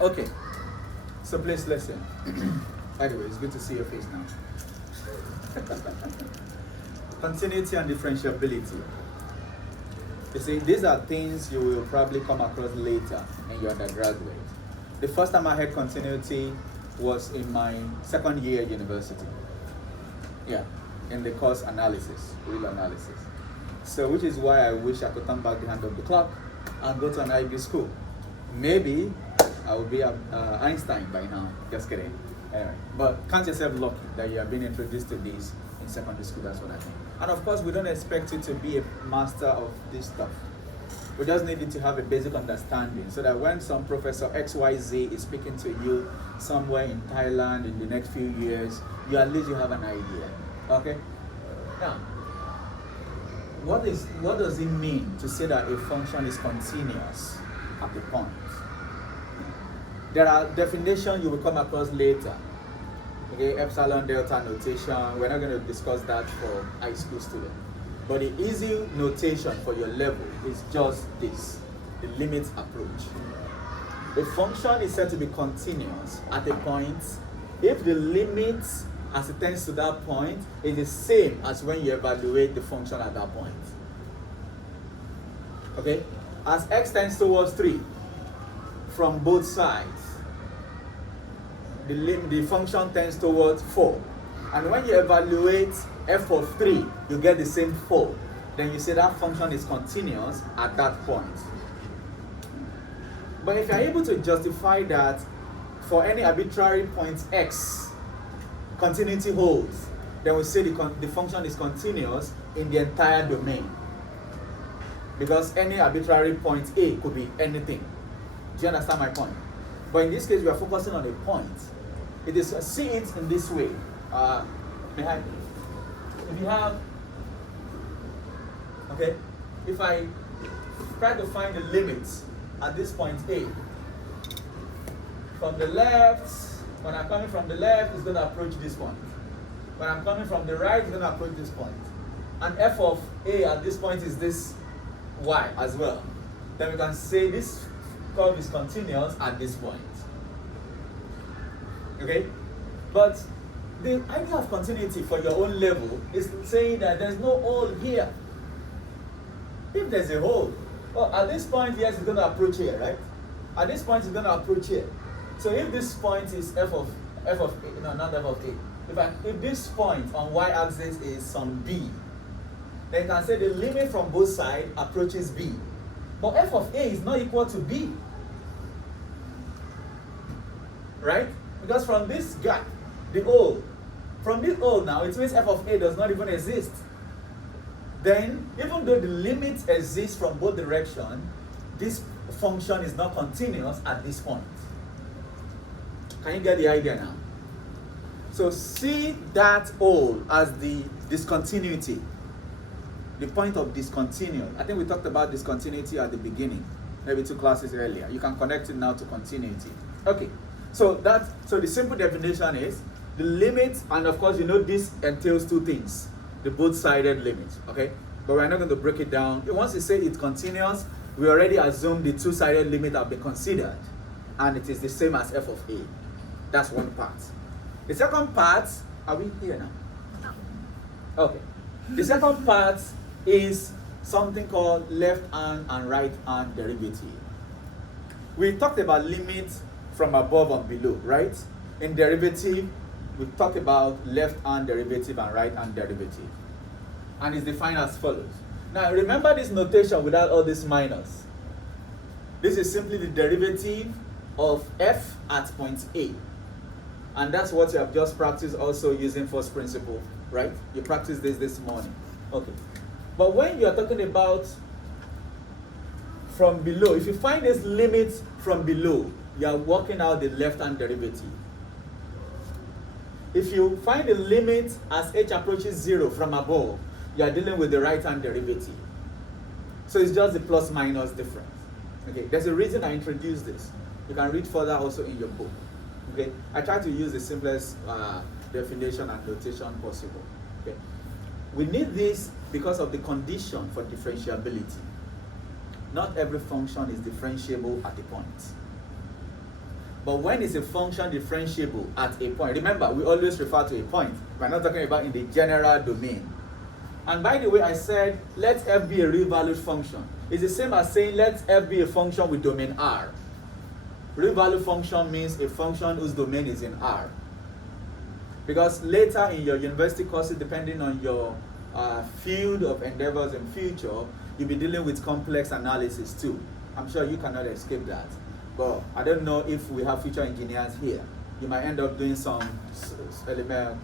Okay, so please listen. Anyway, it's good to see your face now. Continuity and differentiability. You see, these are things you will probably come across later in your undergraduate. The first time I had continuity was in my second year at university. Yeah, in the course analysis, real analysis. So, which is why I wish I could turn back the hand of the clock and go to an IB school. Maybe I would be Einstein by now. Just kidding. Anyway, but count yourself lucky that you have been introduced to this in secondary school. That's what I think. And of course, we don't expect you to be a master of this stuff. We just need you to have a basic understanding so that when some Professor XYZ is speaking to you somewhere in Thailand in the next few years, at least you have an idea. Okay? Now, what does it mean to say that a function is continuous at the point? There are definitions you will come across later. Okay, epsilon delta notation. We're not going to discuss that for high school students. But the easy notation for your level is just this, the limit approach. A function is said to be continuous at a point if the limit as it tends to that point is the same as when you evaluate the function at that point. Okay? As x tends towards 3 from both sides, the function tends towards 4. And when you evaluate f of 3, you get the same 4. Then you say that function is continuous at that point. But if you're able to justify that for any arbitrary point x, continuity holds, then we say the function is continuous in the entire domain. Because any arbitrary point A could be anything. Do you understand my point? But in this case, we are focusing on a point. It is, see it in this way. Behind me. If you have, okay, if I try to find the limits at this point A, from the left, when I'm coming from the left, it's going to approach this point. When I'm coming from the right, it's going to approach this point. And f of A at this point is this y as well. Then we can say this curve is continuous at this point. Okay? But the idea of continuity for your own level is saying that there's no hole here. If there's a hole, well, at this point, yes, it's going to approach here, right? At this point, it's going to approach here. So if this point is f of A, no, not f of A. If this point on y-axis is some b, then you can say the limit from both sides approaches b. But f of A is not equal to b. Right? Because from this gap, the hole, from this hole now, it means f of A does not even exist. Then, even though the limit exists from both directions, this function is not continuous at this point. Can you get the idea now? So see that hole as the discontinuity, the point of discontinuity. I think we talked about discontinuity at the beginning, maybe 2 classes earlier. You can connect it now to continuity. Okay, so the simple definition is the limit, and of course you know this entails 2 things, the both-sided limit, okay? But we're not going to break it down. Once you say it's continuous, we already assume the 2-sided limit have been considered, and it is the same as f of A. That's one part. The second part, are we here now? Okay. The second part is something called left-hand and right-hand derivative. We talked about limits from above and below, right? In derivative, we talked about left-hand derivative and right-hand derivative. And it's defined as follows. Now, remember this notation without all this minus. This is simply the derivative of f at point A. And that's what you have just practiced also using first principle, right? You practiced this morning. Okay. But when you are talking about from below, if you find this limit from below, you are working out the left-hand derivative. If you find the limit as h approaches 0 from above, you are dealing with the right-hand derivative. So it's just the plus-minus difference. Okay, there's a reason I introduced this. You can read further also in your book. Okay, I try to use the simplest definition and notation possible. Okay, we need this because of the condition for differentiability. Not every function is differentiable at the point. But when is a function differentiable at a point? Remember, we always refer to a point. We're not talking about in the general domain. And by the way, I said, let f be a real valued function. It's the same as saying, let f be a function with domain R. Real value function means a function whose domain is in R. Because later in your university courses, depending on your field of endeavors in future, you'll be dealing with complex analysis too. I'm sure you cannot escape that. But I don't know if we have future engineers here. You might end up doing some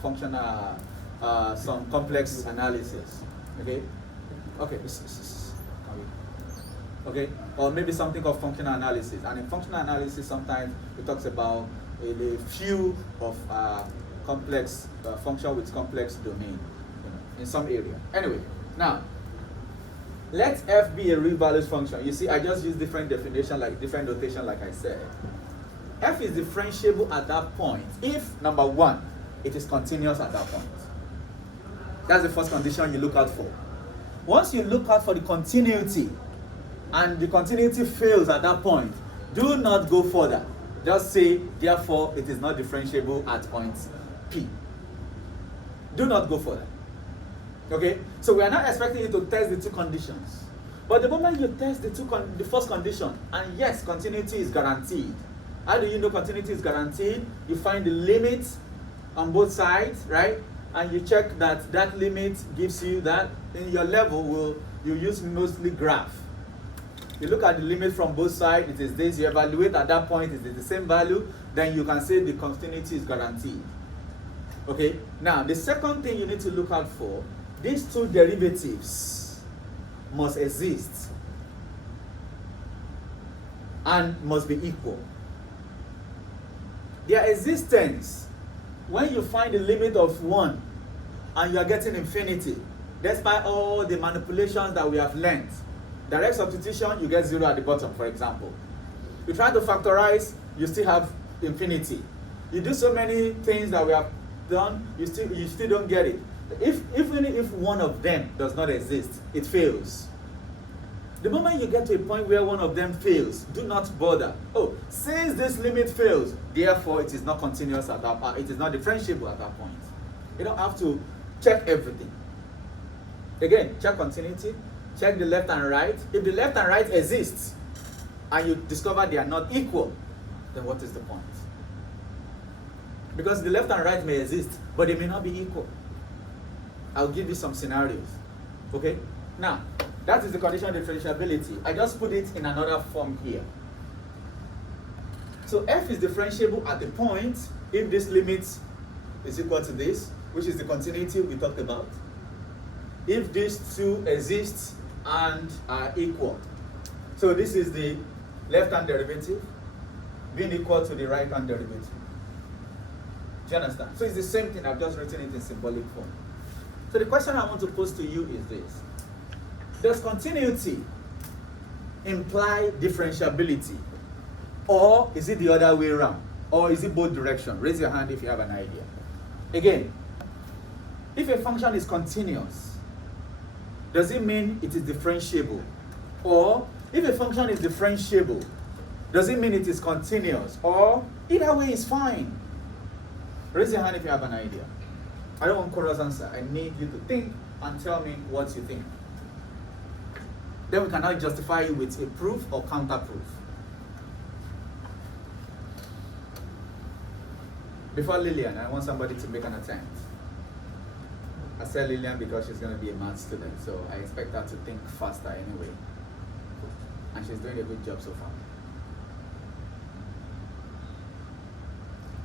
functional, some complex analysis. Okay? Okay. Okay? Or maybe something called functional analysis. And in functional analysis, sometimes it talks about a few of complex function with complex domain, in some area. Anyway, now let f be a real valued function. You see, I just use different definition, like different notation, like I said. F is differentiable at that point if, number one, it is continuous at that point. That's the first condition you look out for. Once you look out for the continuity, and the continuity fails at that point, do not go further. Just say, therefore, it is not differentiable at point P. Do not go further. Okay? So we are not expecting you to test the two conditions. But the moment you test the first condition, and yes, continuity is guaranteed. How do you know continuity is guaranteed? You find the limit on both sides, right? And you check that that limit gives you that. In your level, you use mostly graph. You look at the limit from both sides, it is this. You evaluate at that point, it is the same value. Then you can say the continuity is guaranteed. Okay? Now, the second thing you need to look out for, these two derivatives must exist and must be equal. Their existence, when you find the limit of 1 and you are getting infinity, despite all the manipulations that we have learned, direct substitution, you get 0 at the bottom, for example. You try to factorize, you still have infinity. You do so many things that we have done, you still don't get it. Even if one of them does not exist, it fails. The moment you get to a point where one of them fails, do not bother. Oh, since this limit fails, therefore it is not continuous at that point. It is not differentiable at that point. You don't have to check everything. Again, check continuity, check the left and right. If the left and right exists, and you discover they are not equal, then what is the point? Because the left and right may exist, but they may not be equal. I'll give you some scenarios. Okay? Now, that is the conditional differentiability. I just put it in another form here. So f is differentiable at the point if this limit is equal to this, which is the continuity we talked about. If these two exist and are equal. So this is the left-hand derivative being equal to the right-hand derivative. Do you understand? So it's the same thing. I've just written it in symbolic form. So the question I want to pose to you is this. Does continuity imply differentiability? Or is it the other way around? Or is it both directions? Raise your hand if you have an idea. Again, if a function is continuous, does it mean it is differentiable? Or if a function is differentiable, does it mean it is continuous? Or either way is fine. Raise your hand if you have an idea. I don't want chorus answer. I need you to think and tell me what you think. Then we can now justify it with a proof or counter-proof. Before Lillian, I want somebody to make an attempt. I said Lillian because she's going to be a math student, so I expect her to think faster anyway. And she's doing a good job so far.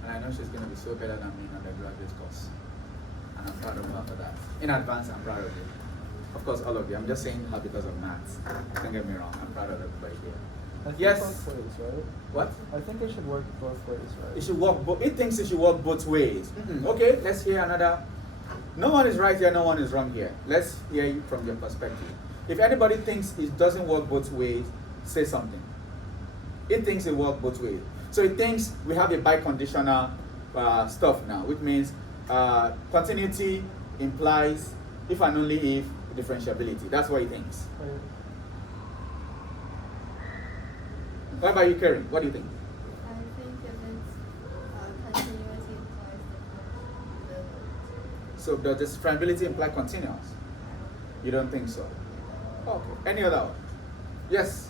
And I know she's going to be so better than me in undergraduate course. And I'm proud of her for that. In advance, I'm proud of you. Of course, all of you. I'm just saying her because of maths. Don't get me wrong. I'm proud of everybody here. I think Yes. both ways, right? What? I think it should work both ways, right? It should work. It thinks it should work both ways. Okay, let's hear another. No one is right here. No one is wrong here. Let's hear it from your perspective. If anybody thinks it doesn't work both ways, say something. It thinks it works both ways. So it thinks we have a biconditional stuff now, which means continuity implies if and only if differentiability. That's what it thinks. Right. What about you, Karen? What do you think? I think if So does this differentiability imply continuous? You don't think so? Okay. Any other one? Yes.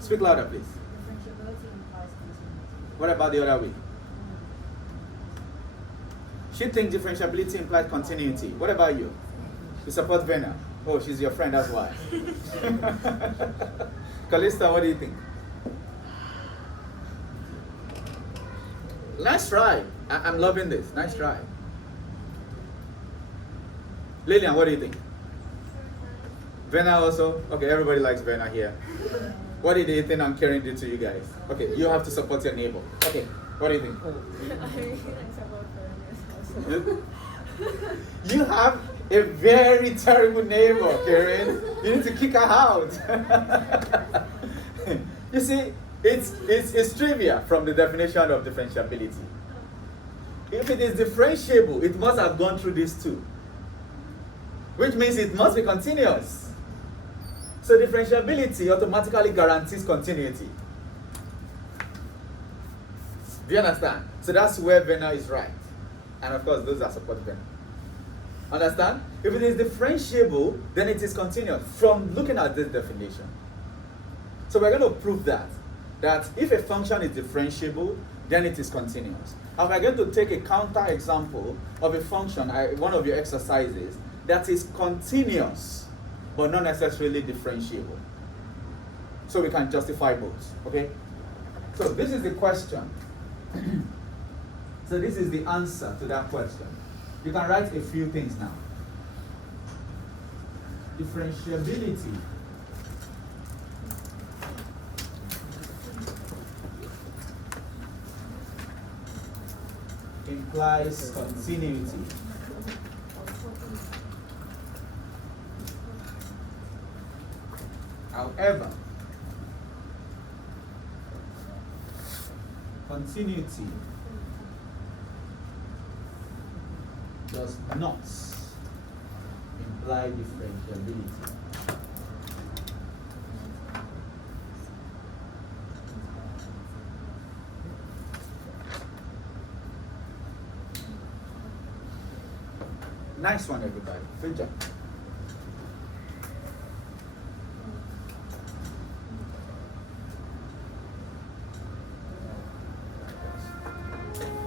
Speak louder, please. Differentiability implies continuity. What about the other way? She thinks differentiability implies continuity. What about you? You support Vena? Oh, she's your friend, that's why. Callista, what do you think? Nice try. I'm loving this. Nice try. Lillian, what do you think? Vena also? Okay, everybody likes Vena here. What did Ethan and Karen do to you guys? Okay, you have to support your neighbor. Okay, what do you think? I really like support fairness also. You have a very terrible neighbor, Karen. You need to kick her out. You see, it's trivia from the definition of differentiability. If it is differentiable, it must have gone through these two, which means it must be continuous. So differentiability automatically guarantees continuity. Do you understand? So that's where Vena is right. And of course, those are support Vena. Understand? If it is differentiable, then it is continuous from looking at this definition. So we're going to prove that if a function is differentiable, then it is continuous. And we're going to take a counter example of a function, one of your exercises, that is continuous, but not necessarily differentiable. So we can justify both, okay? So this is the question. So this is the answer to that question. You can write a few things now. Differentiability implies continuity. However, continuity does not imply differentiability. Nice one, everybody. Good job.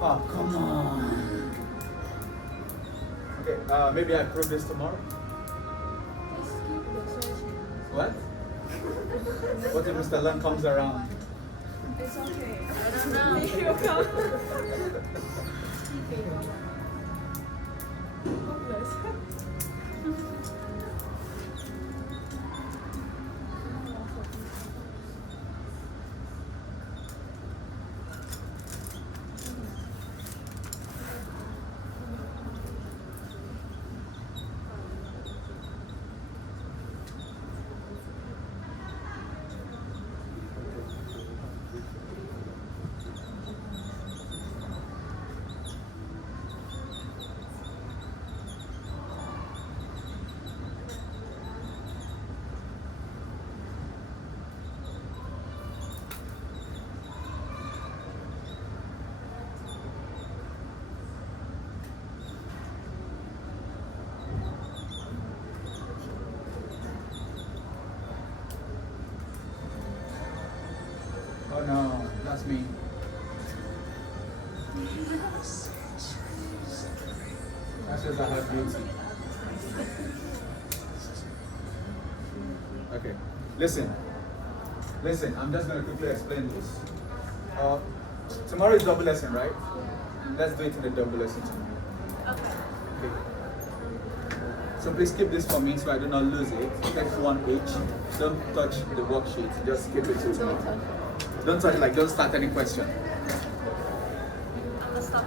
Oh, come on. Okay, maybe I prove this tomorrow. What? What if Mr. Lung comes around? It's okay. I don't know. He'll come. Hopeless. Oh no, that's me. That shows I have beauty. Okay, listen, I'm just going to quickly explain this. Tomorrow is double lesson, right? Let's do it in the double lesson tomorrow. Okay. So please keep this for me so I do not lose it. Take one each. Don't touch the worksheet, just keep it to tomorrow. Don't touch, like, don't start any question. I'm gonna stop.